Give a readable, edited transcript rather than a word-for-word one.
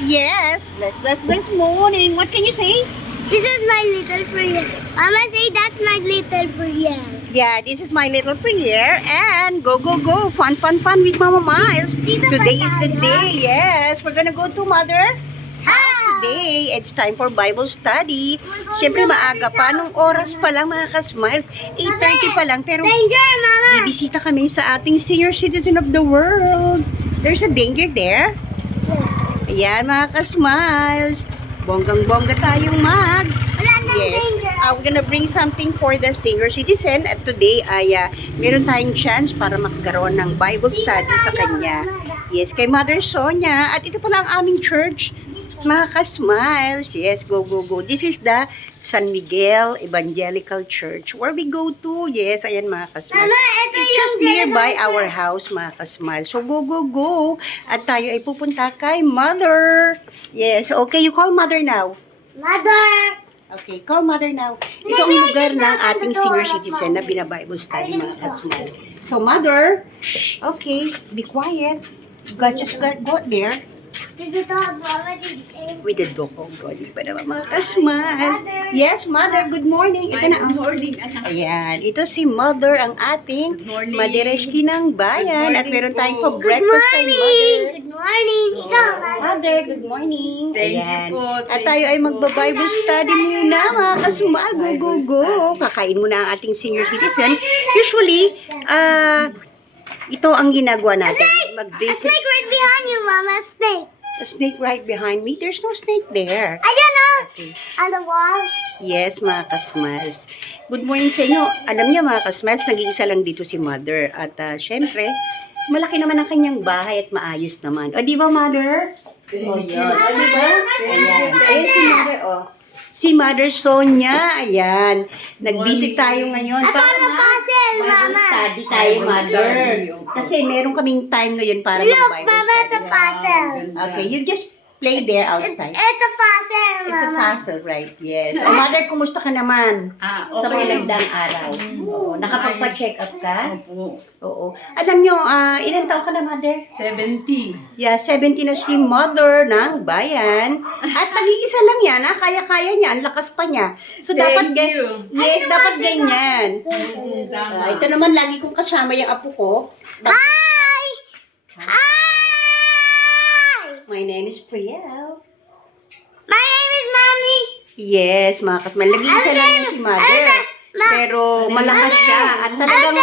Yes, bless morning. What can you say? This is my little prayer. Mama say that's my little prayer. Yeah, this is my little prayer. And go. Fun with Mama Miles. Today is the day. Yes, we're gonna go to Mother today. It's time for Bible study. Siyempre maaga pa. Nung oras pa lang mga ka-smiles. 8:30 pa lang. Pero Danger, Mama. bibisita kami sa ating senior citizen of the world. There's a danger there. Ayan mga ka-smiles. Bonggang-bongga tayong mag. Wala nang Yes, danger. we're gonna bring something for the senior citizen at today ay meron tayong chance para magkaroon ng Bible study sa kanya. Yes, kay Mother Sonia. At ito pala ang aming church, mga ka-smiles. Yes, go. This is the San Miguel Evangelical Church where we go to. Yes, ayan mga ka-smiles. Mama, ito It's yung just nearby Evangelical our house, mga ka-smiles. So go. At tayo ay pupunta kay Mother. Yes, okay, you call Mother now. Mother. Okay, call Mother now. Ito ang lugar ng ating senior citizen na bina-Bible study, mga ka-smile. So, Mother, okay, be quiet. Just go there Did you talk, Mama? Did you with the dog. Oh, God, di ba naman mga ka-smile? Yes, Mother, good morning. Ito na ang morning, anak. Ayan, ito si Mother, ang ating Good morning. Madereski ng bayan. At meron tayong po. pa-breakfast kay Mother. Good morning. Ikaw, Mother, good morning. Thank you Ayan. po, At thank tayo you ay po. magba-Bible study muna, mga kasumag. Go. Kakain muna ang ating senior citizen. Usually, ito ang ginagawa natin. A Mag-visit. snake right behind you, Mama. A snake. A snake right behind me. There's no snake there. I don't know. Okay. On the wall. Yes, mga kasmiles. Good morning sa inyo. Alam niyo, mga kasmiles, nag-iisa lang dito si Mother. At syempre, malaki naman ang kanyang bahay at maayos naman. O, di ba, Mother? O, yun. O, di ba? Ayan. Ayan si Mother, o. Si Mother Sonia, ayan. Nag-visit tayo ngayon. I found a fossil, Bible Mama. study tayo, Mother. Kasi meron kaming time ngayon para Look, mag-Bible Mama, it's a study. fossil. Okay, you just play there outside. It's a fossil, It's a Mama. puzzle, right? Yes. O, Mother, kumusta ka naman? Sa Okay. magandang araw. Oo. Nakapagpa-check up ka? Opo. Oo. Alam nyo, ilan taon ka na, Mother? 70. Yeah, 70 na si Mother ng bayan. At nag-iisa lang yan, kaya-kaya niya, ang lakas pa niya. So, dapat Thank you. Yes, dapat ganyan. Tama. Ito naman, lagi kong kasama yung apo ko. Hi! Hi! My name is Priel. My name is Mommy. Yes, mga kasmal. Nag-iisa lang yan si Mother. Pero malakas siya. At talagang